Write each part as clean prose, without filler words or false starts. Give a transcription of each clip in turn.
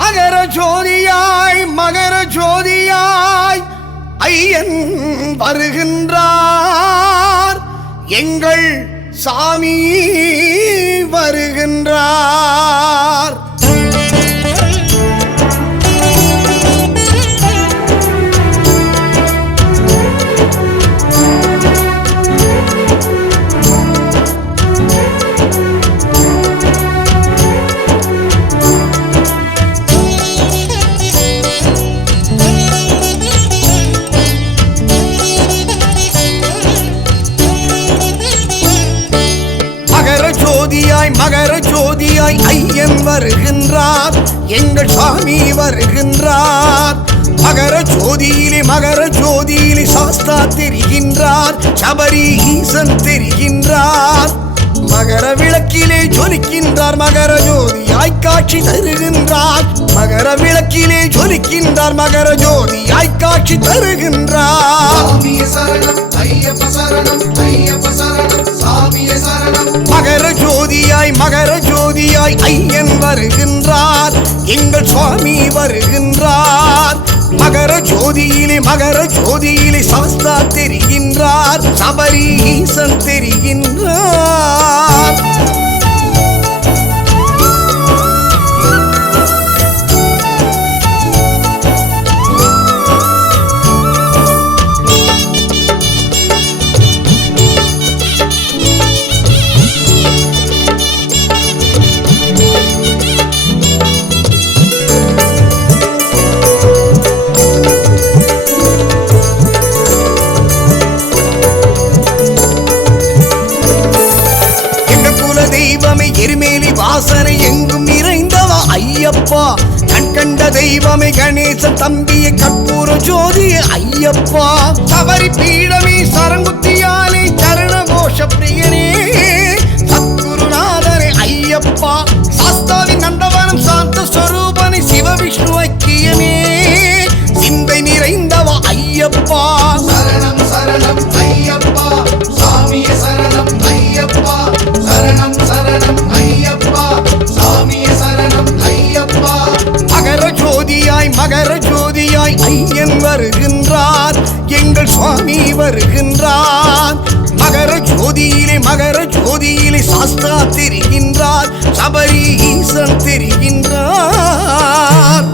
மகர ஜோதியாய் மகர ஜோதியாய் ஐயன் வருகின்றார், எங்கள் சாமி வருகின்றார். மகர ஜோதியாய் ஐயன் வருகின்றார், எங்கள் சாமி வருகின்றார். மகர ஜோதியிலே சாஸ்தா தெரிகின்றார், சபரி ஈசன் தெரிகின்றார். மகர விளக்கிலே ஜொலிக்கின்றார், மகர ஜோதியாய் காட்சி தருகின்றார். மகர விளக்கிலே ஜொலிக்கின்றார், மகர ஜோதியாய் காட்சி தருகின்றார். மகர ஜோதியாய் ஐயன் வருகின்றார், எங்கள் சுவாமி வருகின்றார். மகர ஜோதியிலே சாஸ்தா தெரிகின்றார், சபரி ஈசன் தெரிகின்றார். எருமேலி வாசனை எங்கும் நிறைந்தவா ஐயப்பா, கண் கண்ட தெய்வமே கணேசன் தம்பியை கற்பூர ஜோதி ஐயப்பா. சபரி பீடமே சரங்குத்தியாலே சரண கோஷ பிரியனே சத்குருநாதனே ஐயப்பா. சாஸ்தாவின் நந்தவனம் சாந்த ஸ்வரூபனை சிவவிஷ்ணு ஐக்கியமே சிந்தை நிறைந்தவா ஐயப்பா. சரணம் சரணம் ஐயப்பா, சாமியே சரணம் ஐயப்பா. சரணம் சரணம் ஐயப்பா, சாமியே சரணம் ஐயப்பா. மகர ஜோதியாய் ஐயன் வருகின்றார், எங்கள் சுவாமி வருகின்றார். மகர ஜோதியிலே சாஸ்தா தெரிகின்றார், சபரி ஈசன் தெரிகின்றார்.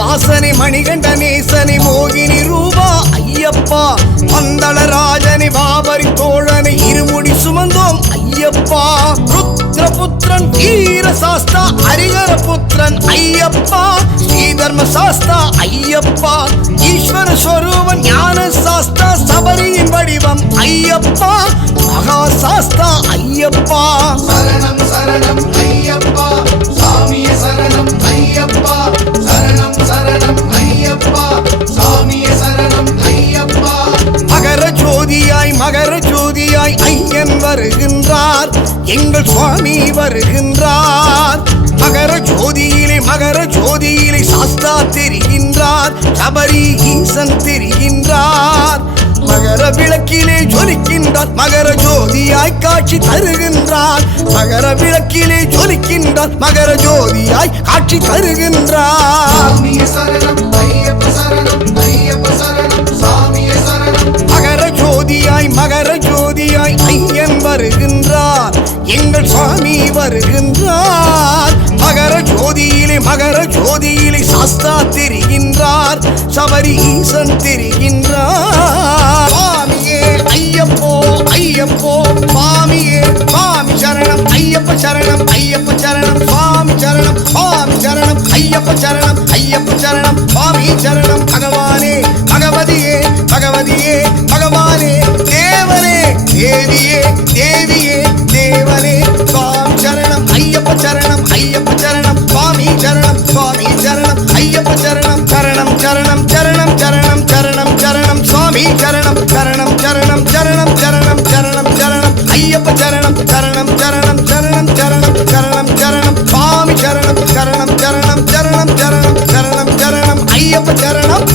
வாசனை மணிகண்ட நேசனை மோகினி ரூபா ஐயப்பா. பந்தளராஜனை பாபரி தோழனை இருமுடி சுமந்தோம் ஐயப்பா. ருத்ரபுத்திரன் வீர சாஸ்தா ஹரிகர புத்திரன் ஐயப்பா. ஸ்ரீதர்ம சாஸ்தா ஐயப்பா. ஈஸ்வர ஸ்வரூபன் ஞான சாஸ்தா சபரியின் வடிவம் ஐயப்பா. மகா சாஸ்தா ஐயப்பா. சரணம் சரணம் ஐயப்பா, சாமியே சரணம் ஐயப்பா. சரணம் சரணம் ஐயப்பா, சாமியே சரணம் ஐயப்பா. மகர ஜோதியாய் ஐயன் வருகின்றார், எங்கள் சுவாமி வருகின்றார். மகர ஜோதியிலே சாஸ்தா தெரிகின்றார், சபரி ஈசன் தெரிகின்றார். மகர விளக்கிலே ஜொலிக்கின்றார், மகர ஜோதியாய் காட்சி தருகின்றார். மகர விளக்கிலே ஜொலிக்கின்றார், மகர ஜோதியாய் காட்சி தருகின்றார். சாமியே சரணம் ஐயப்ப சரணம் ஐயப்ப சரணம் சாமியே சரணம். மகர ஜோதியாய் ஐயன் வருகின்றார், எங்கள் சுவாமி வருகின்றார். மகர ஜோதியிலே சாஸ்தா தெரிகின்றார், சபரி ஈசன் தெரிகின்றார். சுவாமியே ஐயப்போ ஐயப்போ சுவாமியே சுவாமி சரணம் ஐயப்ப சரணம் ஐயப்ப சரணம் சுவாமி சரணம் சுவாமி சரணம் ஐயப்ப சரணம் ஐயப்ப சரணம் சுவாமி சரணம். பகவானே பகவதியே பகவதியே பகவானே தேவனே தேவியே தேவியே தேவனே. சுவாமி சரணம் ஐயப்ப சரணம் ஐயப்ப சரணம் சுவாமி சரணம் சுவாமி சரணம். சரணம் ஐயப்ப சரணம் சரணம் சரணம் சரணம் சரணம் சரணம் சரணம் சுவாமி சரணம் சரணம் சரணம் சரணம் சரணம் சரணம் சரணம் ஐயப்ப சரணம் சரணம் சரணம் சரணம் சரணம் சரணம் சரணம் சுவாமி சரணம் சரணம் சரணம் சரணம் சரணம் சரணம் சரணம் ஐயப்ப சரணம்